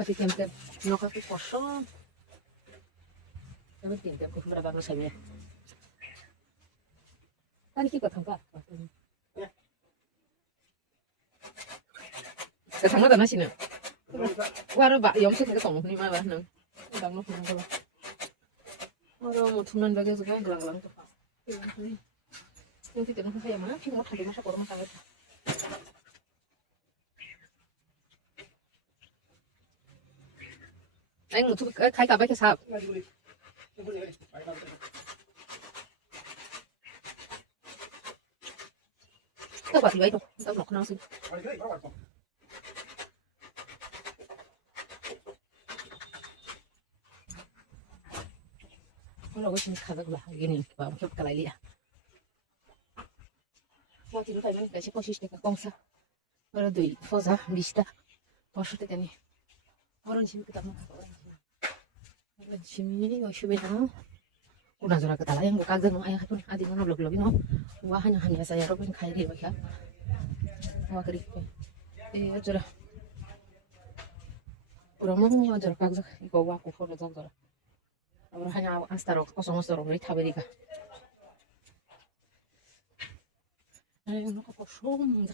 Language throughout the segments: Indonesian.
Pati tiap-tiap nyokap tuh kosong. Tapi tiap-tiap aku berapa kali saya. Tadi kita tangkap. Ketemu tanah sini. Wah, Pak, yang sih kita tunggu lima lah nang. Bang lo nang kalau. Orang mau tunan bagai juga gelang-gelang tuh Pak. Yang tidak nang saya mana? Cuma tadi masa korma sangat. Anh một chút khai cà cái sao? Tao bảo thì vậy thôi, tao lọc nó xin. Kalau gue cuma kagak lah gini, bawa coba kali lihat. Mau tidur kayak gini, kasih posisi dekat kongsa. Kalau doi, fosa, bista, posisi dekat nih. Orang sini ketemu orang sini wah syubena kuna zora ketala yang buka gan ayah tuh adi ngono blog no wah hanya saya robin kai dia ya wah keri zora kurang mau zora kagak iko wah ku foto zora orang hanya astaro kosong nih tabelika ayo no kosong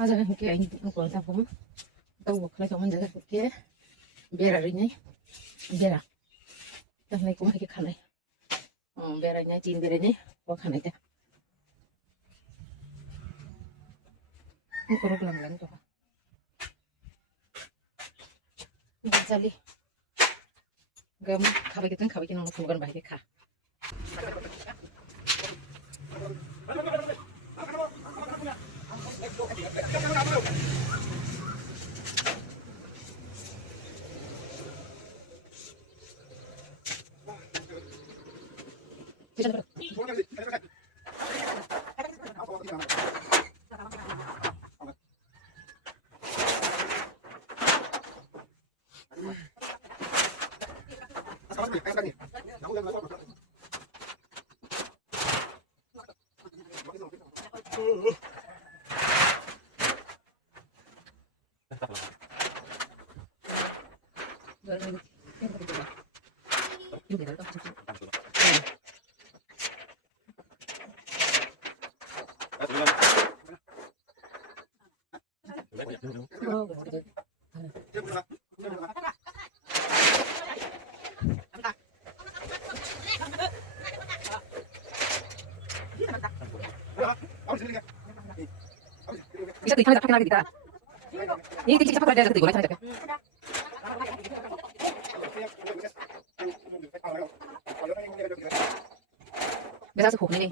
Aja kayak ini kalau tahu tahu kalau kamu jaga kayak biar ini biar yang lain cuma kayak kanai biarnya cin biarnya kok kanai teh ini kalau belang-belang tuh nggak sali gam kabar kita nongkrong bukan baik kah bisa dikamera pakai lagi kita. Ini bisa pakai dari digoreng saja. Biasa suhu ini.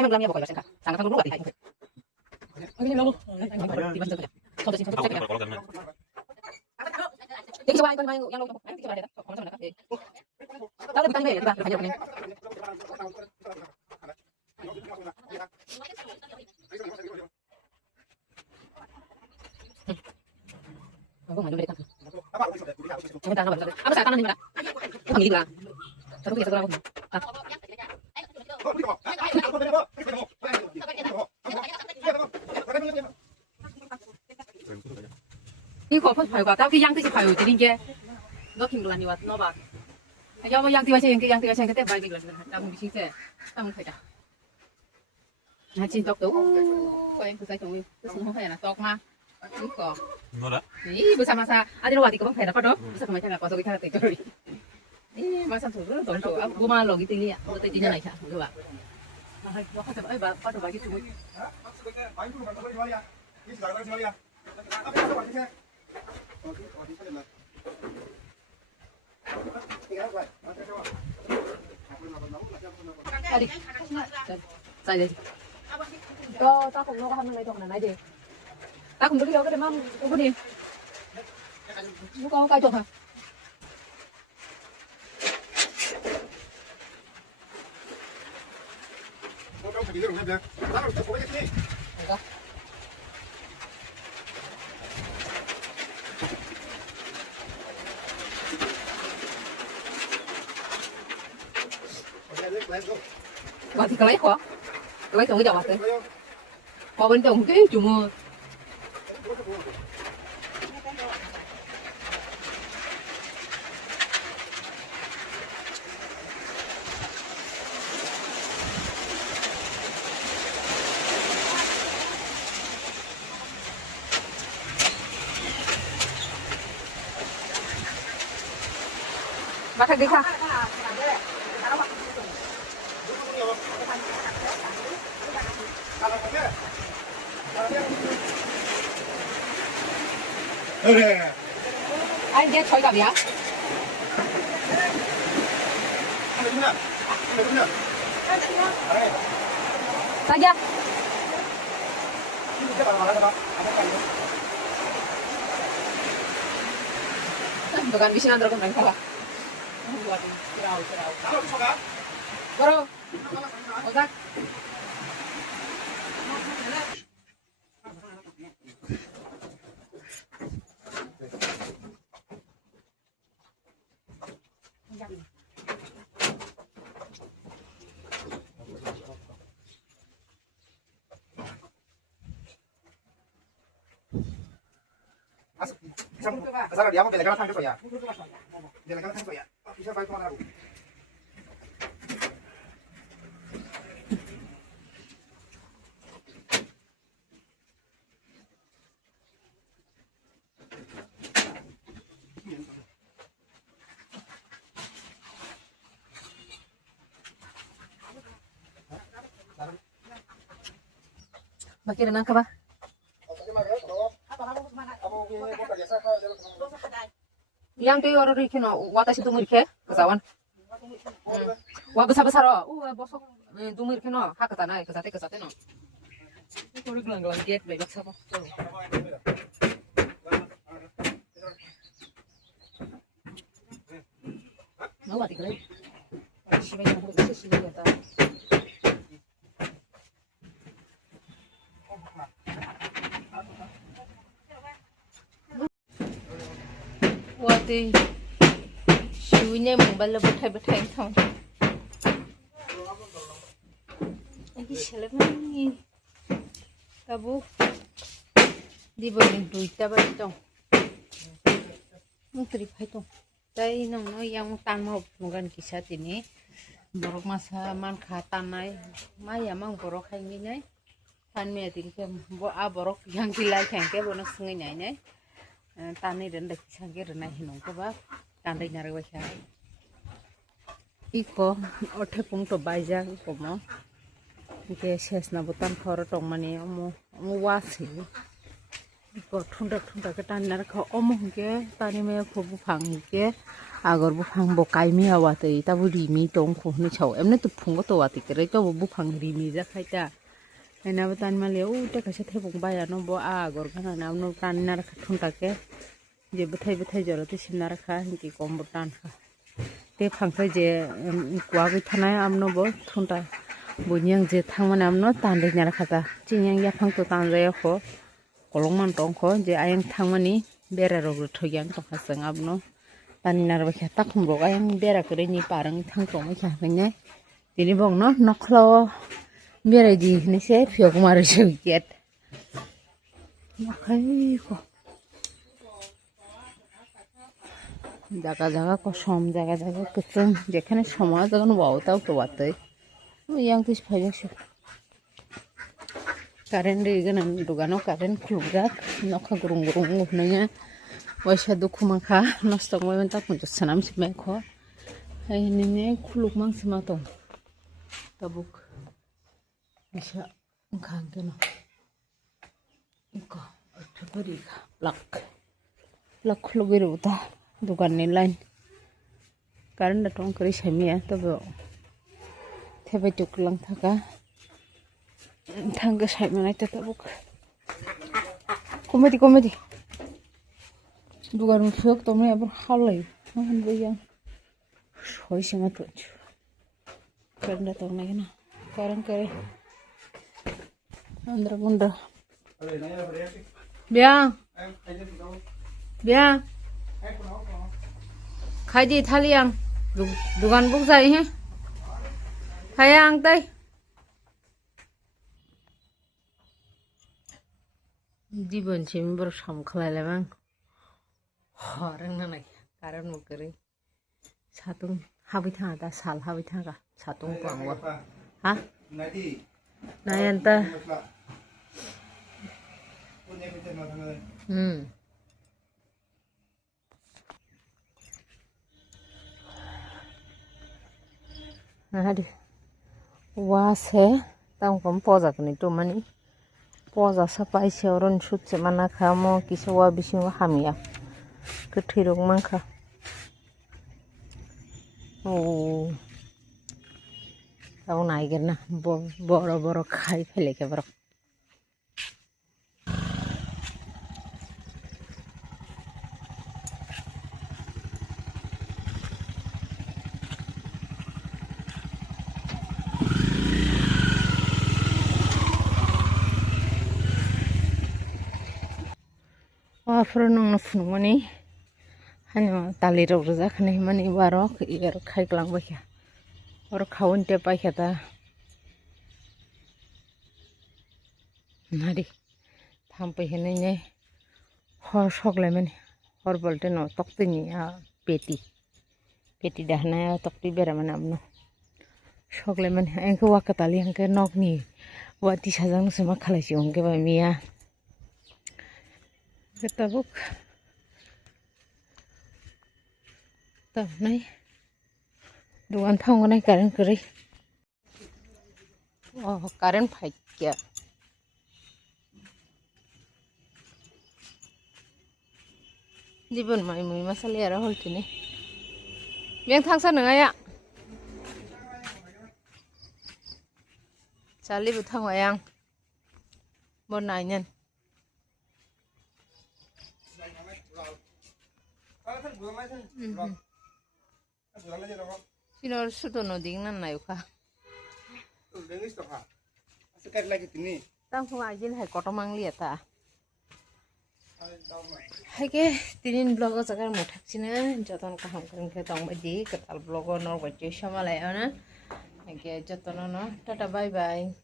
Ay, maglamia po kayo, sangka. Sangka kang lugar, ikaw. Ang lang mo. Di ba sa kanya? So, kasi sa kanya. Tingin sa bahay ko naman yung lugar mo. Ay, tingin sa bahay dito. Kung saan na ka? Tawag din kami, di ba? Kanya kami. Ako nga, lumalik ka. Ang tanga ba? Ako sa tangan ni Mara. Ang hilig lang. Satu kita kurang. Ini kok phải tao cái yang thì phải chỉ đi nó kinh là nhiều nó bà do mà yang thì yang cái tế bài cái là tao không biết thế tao không phải cả nhà chín tóc tú em cứ say tụi tôi không phải là tóc mà ini kok ini bersama sa ada lo wati ko bang phải dapat dong bisa kemana nggak pasok kita tidur ini masa tuh tuh gua malu gitu ini ya udah tidinya naik ya coba nah lo kan coba pada bagi tuh Oke, đi sai đi cho tao không nó có ham này trong này đi tao không được cái đâu cái mâm không có đi nó có cái chuột hả Wah, thì cái khó. Cái trong cái đầu vậy. Có bên trong cái chủ mưa. Bắt thằng đi sao? Anh đi chơi cả bia. Saja. Bukan bisa antara kemarin kalah. Buat cerau. Bro. Otak. Asal dia mau belajar tangkap ya. Belajar tangkap ya. Bisa baik mana? Makin renang ke ba? Yang tuh orang rikin, wata si tumir ke, kesawan. Wah besar besar oh, bosok tumir ke no, hak tanah kesate no. Itu udah gelang gate, baik sama. Mau mati kali. Si banyak aku bisa sih ya ta. Wati shunya mobile betai thong. Ini seleman ni. Kabu di bawah duita batong. Mungkin itu. Tapi nong yang tan mau bukan kisah ini. Borok masa man khatanai, maya mang borok hai ni nai. Tan me tin ke borok yang kilai khang ke bonok sungai nai nai. Tan ni dan dak sangke renai hinong ke ba tan dai nare wa kha. Iko othe pung to baija ko mo. Ke ses na butan khor tong mani omo wasi. Iko thunda ke tan nar kha omo ke tani me phu phang ke agar bu phang bo kai mi awa te ta bu ri mi tong kho ni chau emne tu phung ko to wa ti kre to bu phang ri mi ja khai ta ena butan ma le u te ka se the bung ba ya no bo agar kana na no tan nar kha thunda ke je bethai jaro te sin nar kha ki kom bu tan kha te phang khai je kwa bi thanai amno bo thunda bu nyang je thangman amno tan de nar kha ta chinyang ya phang to tan je kho kolong man tong kho je ayang thangmani bera rog thogyang to kha sang amno tani nar ba kha ta khum ro ayang bera kre ni parang thang to ma kha ngai tini bong no noklo bera ji ni se phyo kumar se get nakhai ko জায়গা কসম জায়গা কিছু যেখানে সময় তখন বাউতাও তো বাতে yang tis pajak sih karen di ganan dugano karen klubrak nokha gurung nanya waisa duku maka nostong mo mentak punjo sanam si meko ini ne kuluk mang simato tabuk bisa engkang kena iko teberi lak klubiru ta dukan ni lain karen datang keri semia tabu thebe tuklang thaka thang sai manai ta tabuk comedy dugar phok tomne abur halai han boyang soi sema to karna to na gina karan kare andra bunda bia bia khai di thaliang dugan buk jai he thayang tai जीवन से मैं बड़ा शाम खलाय लेवां हरंग ना नहीं कारण मुकरे सातुं हाबी थांगा दा साल हाबी थांगा सातुं पांगवा हाँ नायंता Ada was he tang kom poza kini tu mani poza sapai seorang shoot semana kamu kisah bising hamia ketirung mangka oh tahu naik na boro khai pele ke boro Afro mani hanya tali rok rojak nih mani barok iar khai kelang baikya or khawun te paikya ta nari thampai hene ne hor sogle mani hor bolte no tokti ni peti dahna tokti bera mana amno sogle mani engke wakatali engke nok ni wati sajang sema khalasi ongke ba miya ketabuk tah nai duan thong nai karen kari oh karen phai kya जीवन mai mui masale ara holtini beng thangsa nanga ya chali bu thang ayang bon nai nyen Sinor suto no ding nan nayo ka. Tang kung ajin hai kotomang liya ta. Hai ke tinin vlog jagar mothak sina joton kaham kring ke tong baji ketal vlog nor baji sama layo na. Hai ke joton no tata bye bye.